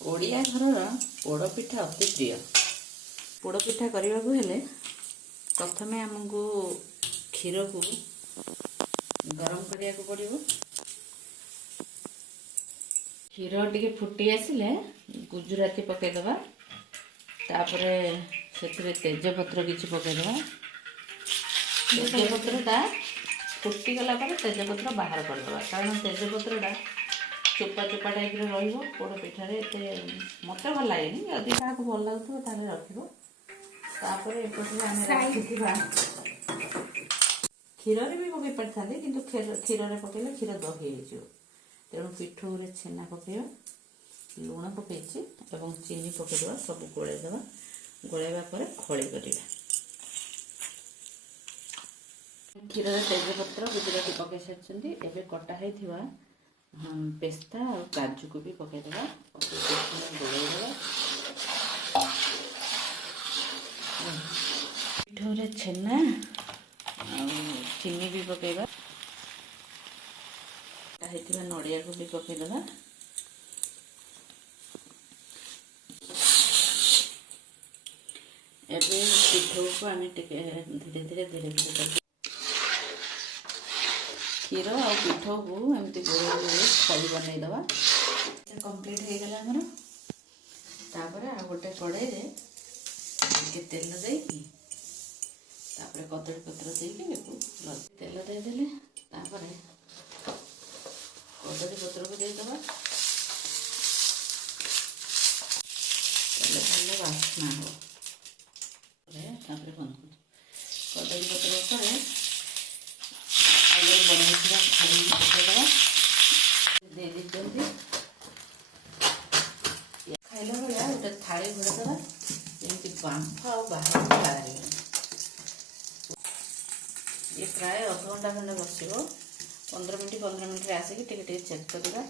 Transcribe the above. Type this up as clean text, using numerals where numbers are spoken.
ଓଡ଼ିଆ ଘରର ପୋଡ଼ପିଠା ଅତି ପ୍ରିୟ। ପୋଡ଼ପିଠା କରିବାକୁ ହେଲେ ପ୍ରଥମେ ଆମକୁ କ୍ଷୀରକୁ ଗରମ କରିବାକୁ ପଡ଼ିବ। କ୍ଷୀର ଟିକେ ଫୁଟି ଆସିଲେ ଗୁଜୁରାତି ପକାଇଦେବା। ତାପରେ ସେଥିରେ ତେଜପତ୍ର କିଛି ପକାଇଦେବା। ତେଜପତ୍ରଟା ଫୁଟିଗଲା ପରେ ତେଜପତ୍ର ବାହାର କରିଦେବା, କାରଣ ତେଜପତ୍ରଟା ଚୋପା ଚୋପା ଟାଇପ୍ର ରହିବ। ପୋଡ଼ ପିଠାରେ ଏତେ ମୋତେ ଭଲ ଲାଗେନି, ଯଦି କାହାକୁ ଭଲ ଲାଗୁଥିବ ତାହେଲେ ରଖିବ। ତାପରେ ଏପଟରେ ଆମେ ରଖିଥିବା କ୍ଷୀରରେ ବି ପକାଇ ପାରିଥାନ୍ତି, କିନ୍ତୁ କ୍ଷୀରରେ ପକାଇଲେ କ୍ଷୀର ଦହି ହେଇଯିବ। ତେଣୁ ପିଠଉରେ ଛେନା ପକାଇବା, ଲୁଣ ପକାଇଛି ଏବଂ ଚିନି ପକାଇଦେବା, ସବୁ ଗୋଳେଇ ଦେବା। ଗୋଳେଇବା ପରେ ଖଳି କରିବା। କ୍ଷୀରରେ ତେଜପତ୍ର ଗୁଜୁରାତି ପକାଇ ସାରିଛନ୍ତି। ଏବେ କଟା ହେଇଥିବା ପେସ୍ତା ଆଉ କାଜୁକୁ ବି ପକାଇଦେବା। ଗୋଳେଇଦେବା। ପିଠଉରେ ଛେନା ଆଉ ଚିନି ବି ପକାଇବା। କଟା ହେଇଥିବା ନଡ଼ିଆକୁ ବି ପକାଇଦେବା। ଏବେ ପିଠଉକୁ ଆମେ ଟିକେ ଧୀରେ ଧୀରେ କ୍ଷୀର ଆଉ ପିଠଉକୁ ଏମିତି ଗୋଳେଇ ଖଳି ବନେଇଦେବା। କମ୍ପ୍ଲିଟ୍ ହେଇଗଲା ଆମର। ତାପରେ ଆଉ ଗୋଟେ କଡ଼େଇରେ ଟିକେ ତେଲ ଦେଇକି, ତାପରେ କଦଳୀପତ୍ର ଦେଇକି ତେଲ ଦେଇଦେଲେ, ତାପରେ କଦଳୀପତ୍ରକୁ ଦେଇଦେବା। ଭଲ ବାସ୍ନା ହେବ। ତାପରେ ବନ୍ଦ କରୁଛୁ। କଦଳୀପତ୍ର ଉପରେ ଆଗରୁ ବନେଇଥିବା ଖଳି ପକାଇଦେବା। ଦେଇ ଦେଇଛନ୍ତି। ଖାଇଲା ଭଳିଆ ଗୋଟେ ଥାଳି ଘୋଡ଼େଇଦେବା, ଯେମିତି ବାମ୍ଫ ଆଉ ବାହାରକୁ ବାହାରିବନି। ଇଏ ପ୍ରାୟ ଅଧଘଣ୍ଟା ଖଣ୍ଡେ ବସିବ। 15 ମିନିଟ୍ରେ ଆସିକି ଟିକେ ଚେକ୍ କରିବା।